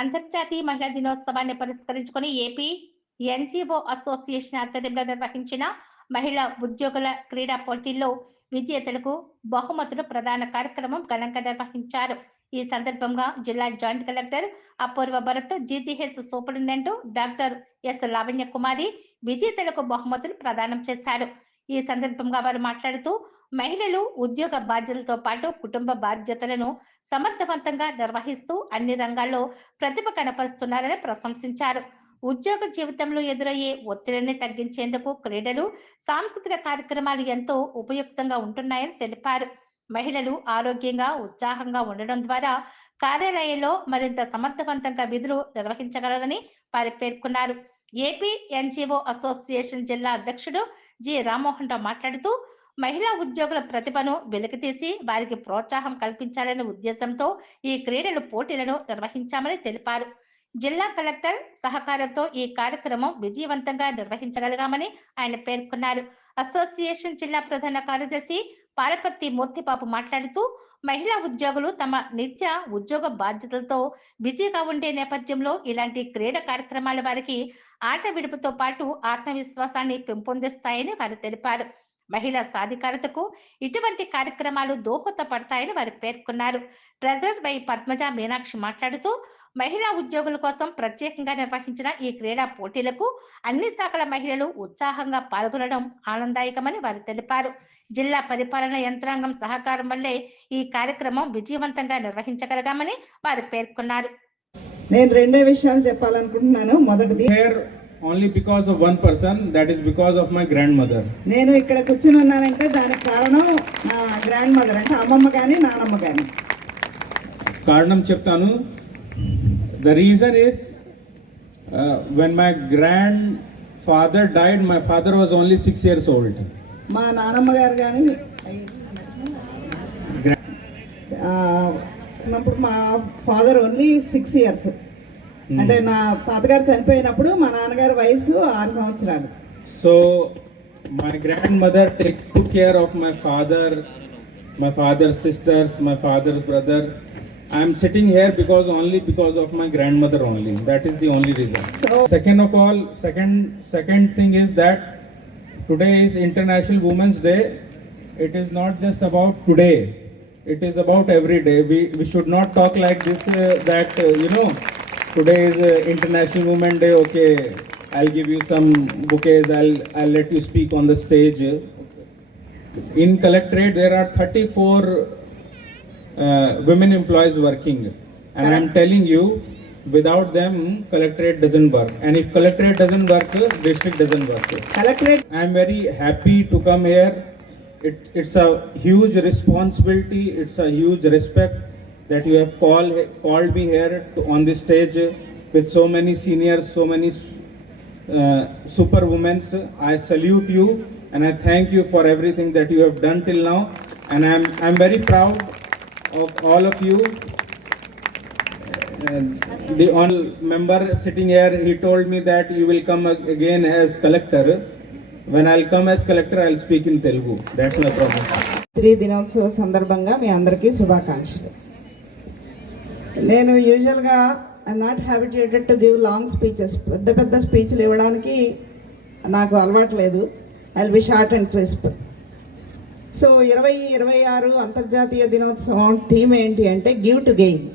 అంతర్జాతీయ మహిళా దినోత్సవాన్ని పురస్కరించుకొని ఏపీ ఎన్జీఓ అసోసియేషన్ ఆధ్వర్యంలో నిర్వహించిన మహిళా ఉద్యోగుల క్రీడా పోటీల్లో విజేతలకు బహుమతులు ప్రధాన కార్యక్రమం ఘనంగా నిర్వహించారు. ఈ సందర్భంగా జిల్లా joint collector Apoorva Bharat, GGH superintendent doctor S Lavanya Kumari విజేతలకు బహుమతులు ప్రదానం చేశారు. ఈ సందర్భంగా వారు మాట్లాడుతూ మహిళలు ఉద్యోగ బాధ్యతలతో పాటు కుటుంబ బాధ్యతలను సమర్థవంతంగా నిర్వహిస్తూ అన్ని రంగాల్లో ప్రతిభ కనపరుస్తున్నారని ప్రశంసించారు. ఉద్యోగ జీవితంలో ఎదురయ్యే ఒత్తిడిని తగ్గించేందుకు క్రీడలు, సాంస్కృతిక కార్యక్రమాలు ఎంతో ఉపయుక్తంగా ఉంటున్నాయని తెలిపారు. మహిళలు ఆరోగ్యంగా, ఉత్సాహంగా ఉండడం ద్వారా కార్యాలయంలో మరింత సమర్థవంతంగా విధులు నిర్వహించగలరని వారు పేర్కొన్నారు. ఏపీ ఎన్జీఓ అసోసియేషన్ జిల్లా అధ్యక్షుడు జి రామ్మోహన్ రావు మాట్లాడుతూ మహిళా ఉద్యోగుల ప్రతిభను వెలికితీసి వారికి ప్రోత్సాహం కల్పించాలనే ఉద్దేశంతో ఈ క్రీడలు పోటీలను నిర్వహించామని తెలిపారు. జిల్లా కలెక్టర్ సహకారంతో ఈ కార్యక్రమం విజయవంతంగా నిర్వహించగలిగామని ఆయన పేర్కొన్నారు. అసోసియేషన్ జిల్లా ప్రధాన కార్యదర్శి పాలపర్తి మూర్తిబాబు మాట్లాడుతూ మహిళా ఉద్యోగులు తమ నిత్య ఉద్యోగ బాధ్యతలతో బిజీగా ఉండే నేపథ్యంలో ఇలాంటి క్రీడా కార్యక్రమాల వారికి ఆట విడుపుతో పాటు ఆత్మవిశ్వాసాన్ని పెంపొందిస్తాయని వారు తెలిపారు. మహిళా సాధికారతకు ఇటువంటి కార్యక్రమాలు దోహదపడతాయని వారు పేర్కొన్నారు. ట్రెజరర్ వై పద్మజ మీనాక్షి మాట్లాడుతూ మహిళా ఉద్యోగుల కోసం ప్రత్యేకంగా నిర్వహించిన ఈ క్రీడా పోటీలకు అన్ని శాఖల మహిళలు ఉత్సాహంగా పాల్గొనడం ఆనందదాయకమని వారు తెలిపారు. జిల్లా పరిపాలన యంత్రాంగం సహకారం వల్లే ఈ కార్యక్రమం విజయవంతంగా నిర్వహించగలిగామని వారు పేర్కొన్నారు. నేను రెండే విషయాలు చెప్పాలనుకుంటున్నాను. మొదటిది, only because of one person, that is because of my grandmother. నేను ఇక్కడ కూర్చుని ఉన్నానంటే దానికి కారణం నా గ్రాండ్ మదర్, అంటే అమ్మమ్మ కానీ నానమ్మ కానీ. కారణం చెప్తాను. The reason is when my grandfather died, my father was only 6 years old. మా నానమ్మ గారు కానీ ఉన్నప్పుడు మా ఫాదర్ ఓన్లీ 6 years. అంటే నా తాతగారు చనిపోయినప్పుడు మా నాన్నగారి వయసు 6 సంవత్సరాలు. So my grand mother took care of my father's sisters, my father's brother. I am sitting here only because of my grandmother only. That is the only reason. So, second of all, second thing is that today is International Women's Day. It is not just about today. It is about every day. We should not talk like this today is International Women's Day. Okay, I'll give you some bouquets. I'll let you speak on the stage. In Collectorate, there are 34 women employees working, and I'm telling you, without them, Collectorate doesn't work. And if Collectorate doesn't work, district doesn't work. Collectorate. I'm very happy to come here. It's a huge responsibility. It's a huge respect that you have called me here on this stage with so many seniors, so many superwomen. I salute you and I thank you for everything that you have done till now, and I'm very proud of all of you. The honorable member sitting here, he told me that you will come again as collector. When I'll come as collector, I'll speak in Telugu. That's no problem. 3 దినోత్సవ సందర్భంగా మీ అందరికీ శుభాకాంక్షలు. నేను యూజువల్గా I'm not habituated to give long speeches. పెద్ద స్పీచ్లు ఇవ్వడానికి నాకు అలవాటు లేదు. I will be short and crisp. So 2026 అంతర్జాతీయ దినోత్సవం థీమ్ ఏంటి అంటే give to gain.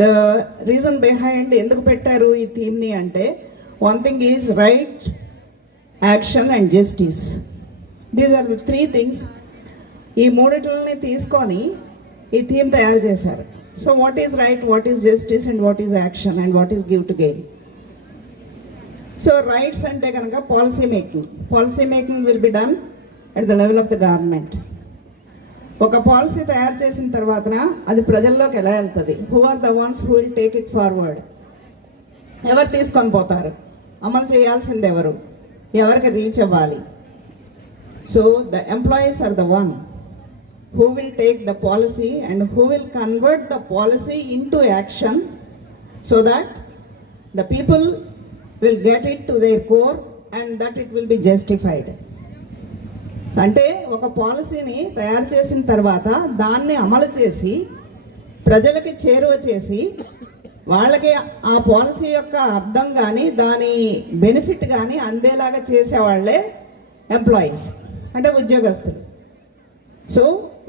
The reason behind ఎందుకు పెట్టారు ఈ థీమ్ని అంటే, one thing is right, action and justice. These are the 3 things. ఈ మూడిటిని తీసుకొని ఈ థీమ్ తయారు చేశారు. So what is right, what is justice and what is action and what is give to gain. So rights అంటే కనుక policy making will be done at the level of the government. ఒక policy తయారు చేసిన తర్వాత అది ప్రజల్లోకి ఎలా వెళ్తుంది, who are the ones who will take it forward, ఎవరు తీసుకొని పోతారు, అమలు చేయాల్సింది ఎవరికి రీచ్ అవ్వాలి. So the employees are the one who will take the policy and who will convert the policy into action so that the people will get it to their core and that it will be justified. అంటే ఒక పాలసీని తయారు చేసిన తర్వాత దాన్ని అమలు చేసి ప్రజలకి చేరువ చేసి వాళ్ళకి ఆ పాలసీ యొక్క అర్థం కానీ దాని బెనిఫిట్ కానీ అందేలాగా చేసేవాళ్ళే ఎంప్లాయీస్, అంటే ఉద్యోగస్తులు. So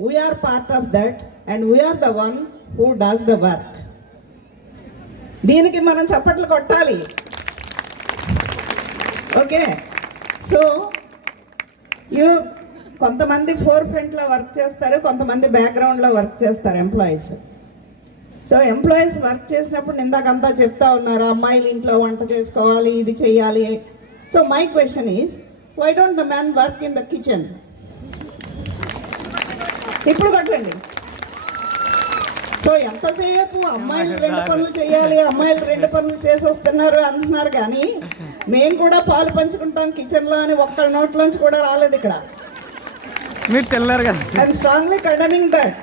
we are part of that and we are the one who does the work. దీనికి మనం చప్పట్లు కొట్టాలి. ఓకే, సో కొంతమంది ఫోర్ ఫ్రంట్లో వర్క్ చేస్తారు, కొంతమంది బ్యాక్గ్రౌండ్లో వర్క్ చేస్తారు ఎంప్లాయీస్. సో ఎంప్లాయీస్ వర్క్ చేసినప్పుడు ఇందాకంతా చెప్తా ఉన్నారు, అమ్మాయిలు ఇంట్లో వంట చేసుకోవాలి, ఇది చెయ్యాలి. So my question is, why don't the man work in the kitchen? ఇప్పుడు కొట్టండి. సో ఎంతసేపు అమ్మాయిలు 2 పనులు చేయాలి, అమ్మాయిలు 2 పనులు చేసి వస్తున్నారు అంటున్నారు, కానీ మేము కూడా పాలు పంచుకుంటాం కిచెన్లో అని ఒక్కళ్ళ నోట్లోంచి కూడా రాలేదు ఇక్కడ. మీరు తెల్లారు కదా. I'm strongly condemning that.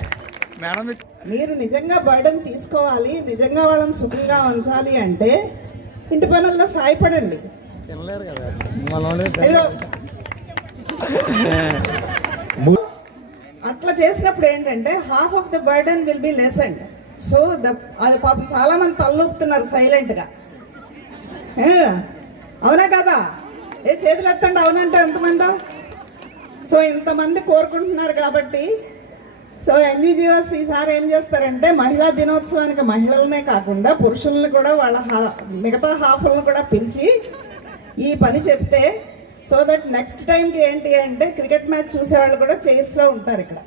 Madam మీరు నిజంగా బర్డెన్ తీసుకోవాలి, నిజంగా వాళ్ళని సుఖంగా ఉంచాలి అంటే ఇంటి పనుల్లో సాయపడండి. తెల్లారు కదా. అయ్యో, అట్లా చేసినప్పుడు ఏంటంటే half of the burden will be lessened. So అది పాపం చాలా మంది తలూపుతున్నారు సైలెంట్గా. అవునా కదా? ఏ చేతులు ఎత్తండి అవునంటే ఎంతమంది? సో ఇంతమంది కోరుకుంటున్నారు కాబట్టి సో ఎన్జిఓస్ ఈసారి ఏం చేస్తారంటే మహిళా దినోత్సవానికి మహిళలనే కాకుండా పురుషులను కూడా వాళ్ళ మిగతా హాఫ్లను కూడా పిలిచి ఈ పని చెప్తే, సో దట్ నెక్స్ట్ టైంకి ఏంటి అంటే క్రికెట్ మ్యాచ్ చూసేవాళ్ళు కూడా చైర్స్లో ఉంటారు ఇక్కడ.